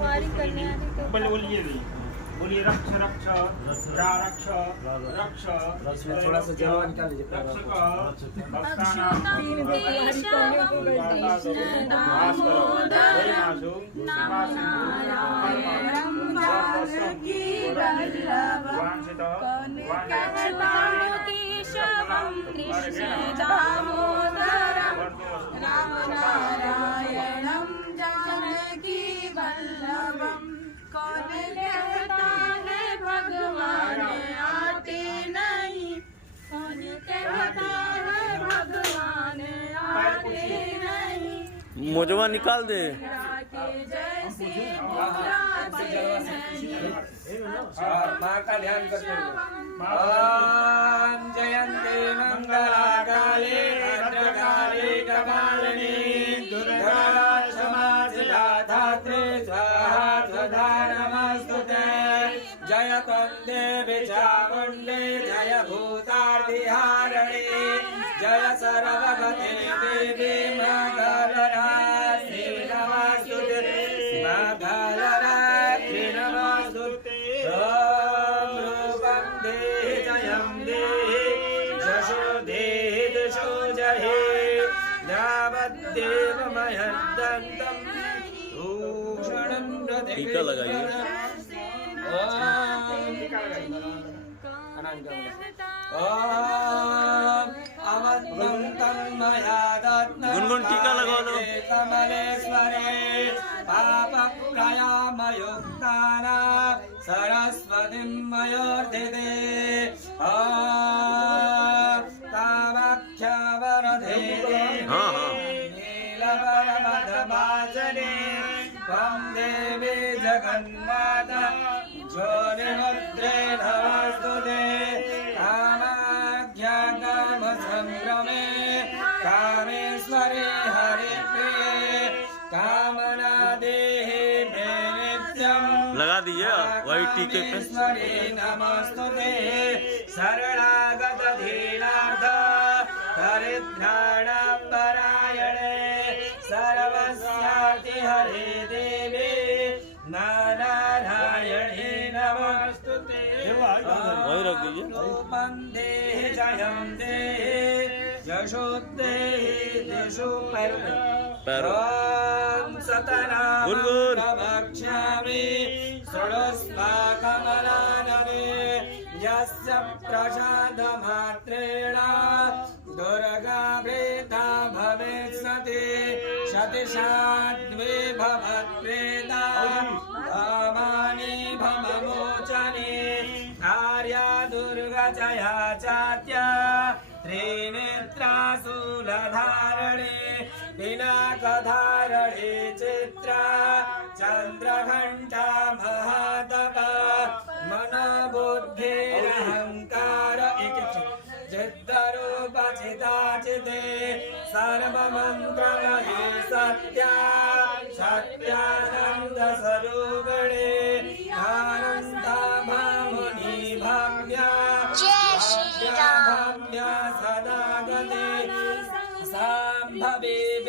वारी करने आली तो बोलिए रक्ष रक्ष रक्ष रक्ष इसमें थोड़ा सा जलवा निकाल लीजिए केशवं कृष्ण दामोदरं रामनारायणं जानकी वल्लभं कौन कहता है भगवान आते नहीं कौन कहता है भगवान आते नहीं मोजवा निकाल दे के जैसे मुरादे नहीं माँ का ध्यान करते ओम जयंती मंगला काली भद्रकाली कपालिनी दुर्गा क्षमा धात्री स्वाहा स्वधा नमस्तुते जय देवी चामुण्डी जय भूतार्तिहारिणी जय सर्वगते देवी मंगलरात्रि नमस्तुते मंगलरात्रि नमस्तुते ओम रूपं देहि जयं देहि यशो देहि दशो जहि यावद्देवमयद्दन्तं भूषणं टीका लगाइए गुनगुन टीका लगाओ लो कमलेश्वरे पाप प्रयामयुक्ताना सरस्वतीं मयोर्धिते कामाख्यावरधे नीलवरमधवासने त्वं देवी जगन्माता ज्योतिर्भद्रे नमस्तुते कामाख्या कामसंग्रमे कामेश्वरे हरिप्रिये कामना देहि मे नित्यं लगा दीजिए वही टीके पे नमस्तुते शरणागत धीनार्थ दरिद्राणापरायणे सर्वस्यार्ति हरे देवी नारायणे नमस्तुते वही रख दीजिए रूपं देहि जयं देहि यशो देहि यशो परं सतनां प्रवक्ष्यामि शृणुस्माकमलानने यस्य प्रसादमात्रेण दुर्गाभेदा भवेत् सति शतिशाद्वे भवत्प्रेता कामानि भवमोचने आर्या दुर्गा जया चात्या त्रिनेत्रा शूलधारणे पिनाकधारणे चित्रा चन्द्रघण्टा महातपा मनबुद्धिरहङ्कार चित्तरूपचिताचिते सर्वमन्त्रमये सत्या सत्यानन्दस्वरूपे